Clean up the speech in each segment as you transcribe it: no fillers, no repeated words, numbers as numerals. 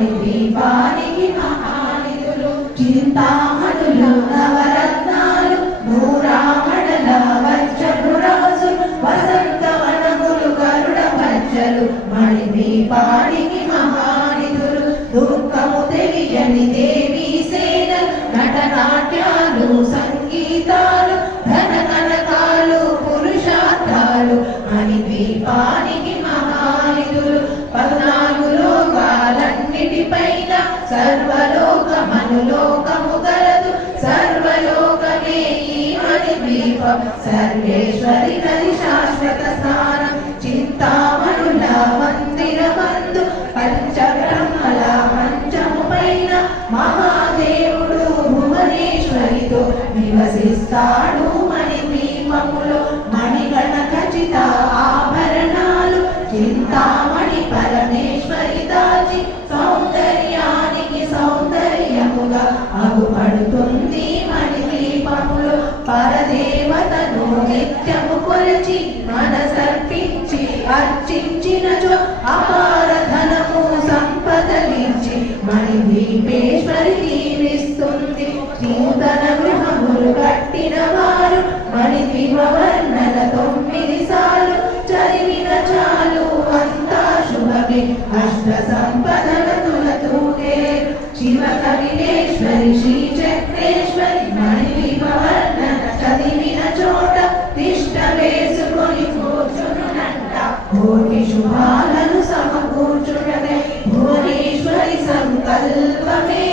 మణిదీపానికి మహానిధులు చింతామణులు నవరత్నాలు నూరామణల వజ్రపురాసు వసంతవనములు గరుడ మధ్యలు మణిదీపానికి మహానిధులు దుఃఖము తెలియని దేవీ సేన నటనాట్యాలు సంగీతాలు ధన కనకాలు పురుషార్థాలు మణిదీపానికి మహానిధులు 14 లోకాలన్నిటిపైన సర్వలోకమనులోకము గలదు సర్వలోకమే ఈ మణిదీపం సర్వేశ్వరి నది శాశ్వత స్థానం చింతామణుల మందిరమందు పంచబ్రహ్మల మంచము పైన మహాదేవుడు భువనేశ్వరితో నివసిస్తాడు మణిదీపములో మణిగణ ఖచ్చిత ఆభరణాలు చింతామణి పరమేశ్వరి దాచి సౌందర్యానికి సౌందర్యముగా అగుపడుతుంది మణిదీపములో పరదేవతను నిత్యము కొలిచి మనసర్పించి అర్చించినచో అపార ధనము సంపదలించి మణిదీపేశ్వరి దీవిస్తుంది నూతన గృహములు కట్టిన వారు మణిదీప వర్ణన 9 సార్లు చదివిన చాలు అంతా శుభమే అష్ట సంపదలతులతూగే శివ కవిలేశ్వరి శ్రీ చక్రేశ్వరి మణిదీప వర్ణన చదివిన చోట తిష్ట వేసుకొని కూర్చునునంట కోటి శుభాలను సమకూర్చుటనే భువనేశ్వరి సంకల్పమే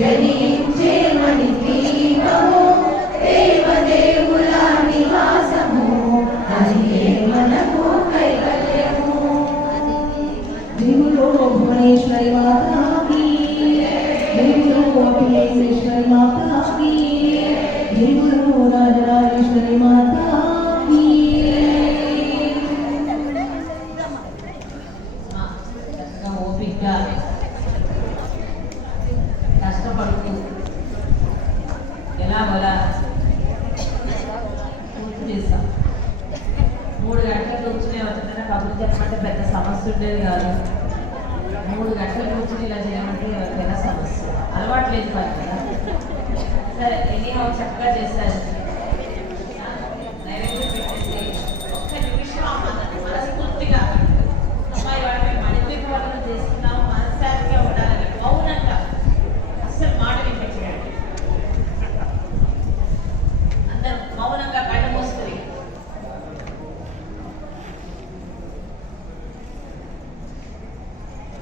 జనించే మణిదీపము దేవదేవుల నివాసము అది మనకు కైవల్యము దేవులో భువనేశ్వరి మాతాకి దేవులో అఖిలేశ్వరి మాతాకి దేవులో రాజరాజేశ్వరి మాతాకి ఓపికగా కష్టపడుతూ ఎలా పూర్తి చేస్తాం 3 గంటలు కూర్చుని ఎవరికైనా కబుర్లు చెప్పమంటే పెద్ద సమస్య ఉండేది కాదు 3 గంటలు కూర్చుని ఇలా చేయమంటే ఎవరికైనా సమస్య అలవాటు లేదు కదా సరే ఎన్ని చక్కగా చేస్తారు